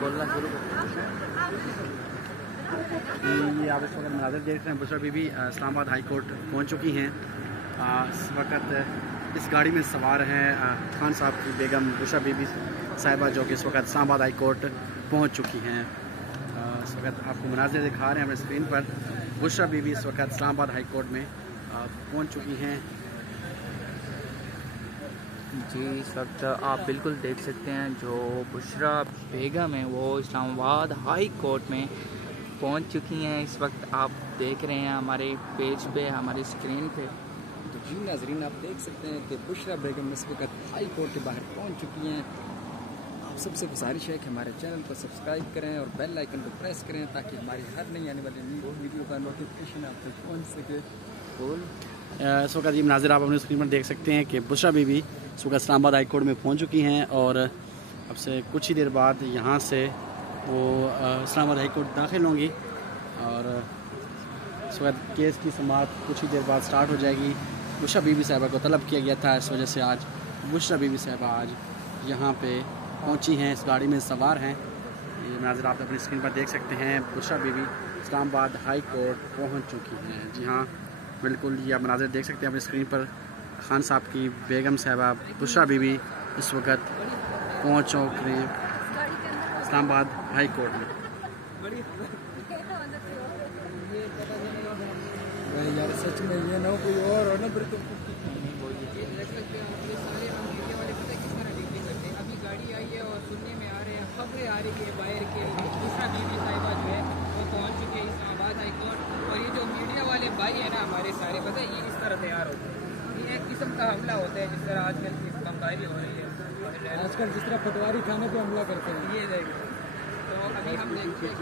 बोलना शुरू कर। ये आप इस वक्त मनाज़र देख रहे हैं। बुशरा बीबी इस्लामाबाद हाई कोर्ट पहुँच चुकी हैं। इस वक्त इस गाड़ी में सवार हैं खान साहब की बेगम बुशरा बीबी साहिबा, जो कि इस वक्त इस्लामाबाद हाई कोर्ट पहुँच चुकी हैं। इस वक्त आपको मनाज़र दिखा रहे हैं अपने स्क्रीन पर। बुशरा बीबी इस वक्त इस्लामाबाद हाई कोर्ट में पहुँच चुकी हैं। जी, इस वक्त आप बिल्कुल देख सकते हैं जो बुशरा बेगम है वो इस्लामाबाद हाई कोर्ट में पहुंच चुकी हैं। इस वक्त आप देख रहे हैं हमारे पेज पे, हमारी स्क्रीन पे। तो जी नाज़रीन, आप देख सकते हैं कि बुशरा बेगम इस वक्त हाई कोर्ट के बाहर पहुंच चुकी हैं। आप सबसे गुजारिश है कि हमारे चैनल को सब्सक्राइब करें और बेल आइकन को प्रेस करें ताकि हमारी हर नई आने वाली वीडियो का नोटिफिकेशन आप तक पहुँच सके। इस वक्त ये नाज़र आप अपनी स्क्रीन पर देख सकते हैं कि बुशरा बीबी इस वक्त इस्लामाबाद हाई कोर्ट में पहुँच चुकी हैं और अब से कुछ ही देर बाद यहाँ से वो इस्लामाबाद हाई कोर्ट दाखिल होंगी और इस वक्त केस की समाअत कुछ ही देर बाद स्टार्ट हो जाएगी। बुशरा बीबी साहिबा को तलब किया गया था, इस वजह से आज बुशरा बीबी साहिबा आज यहाँ पे पहुँची हैं, इस गाड़ी में सवार हैं। ये नाज़र आप अपनी स्क्रीन पर देख सकते हैं। बुशरा बीबी इस्लामाबाद हाई कोर्ट पहुँच चुकी हैं। जी हाँ, बिल्कुल ये आप नाज़र देख सकते हैं अपनी स्क्रीन पर। खान साहब की बेगम साहिबा बुशरा बीबी इस वक्त पहुँच चुके हैं इस्लामाबाद हाई कोर्ट में। यार सच में ये ना कोई और हो ना, फिर तो अभी गाड़ी आई है और सुनने में आ रहे हैं, खबरें आ रही है बाहर के बुशरा बीबी साहिबा जो है वो पहुंच चुके हैं इस्लामाबाद हाई कोर्ट। और ये जो मीडिया वाले भाई है ना हमारे सारे, पता है ये इस तरह तैयार होते हैं, ये एक किस्म का हमला होता है जिस तरह आजकल की महंगाई हो रही है, आजकल जिस तरह पटवारी खाने पे हमला करते हैं। ये देखिए। तो अभी हम देखते हैं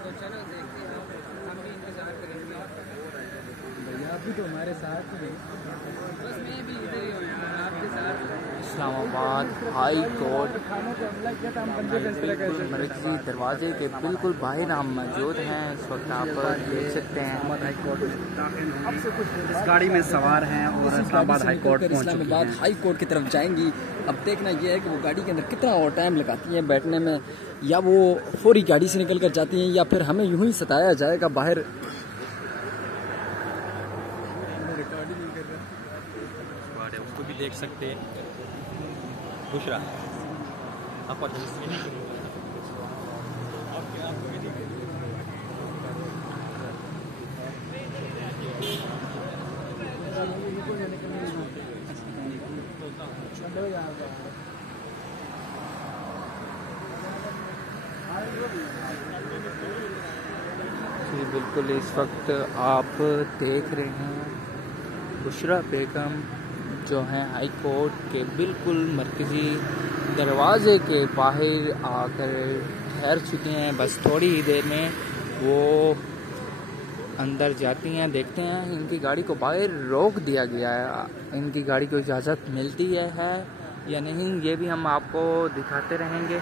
तो चलो देखते हैं, हम भी इंतज़ार करेंगे। भैया अभी तो हमारे साथ ही, बस मैं भी इधर ही हूँ यार आपके साथ। इस्लामाबाद हाई कोर्ट बिल्कुल मरकजी दरवाजे के बिल्कुल बाहर हम मौजूद हैं। इस वक्त आप देख सकते हैं हाई कोर्ट में इस गाड़ी में सवार हैं और इस्लामाबाद हाई कोर्ट पहुँच चुकी हैं। हाई कोर्ट की तरफ जाएंगी। अब देखना यह है कि वो गाड़ी के अंदर कितना और टाइम लगाती हैं बैठने में, या वो फौरी गाड़ी से निकल कर जाती हैं या फिर हमें यूं ही सताया जाएगा बाहर। उसको भी देख सकते हैं। बुशरा आप जी बिल्कुल इस वक्त आप देख रहे हैं बुशरा बेगम जो हैं हाई कोर्ट के बिल्कुल मरकजी दरवाजे के बाहर आकर ठहर चुके हैं। बस थोड़ी ही देर में वो अंदर जाती हैं। देखते हैं इनकी गाड़ी को बाहर रोक दिया गया है, इनकी गाड़ी को इजाज़त मिलती है या नहीं, ये भी हम आपको दिखाते रहेंगे।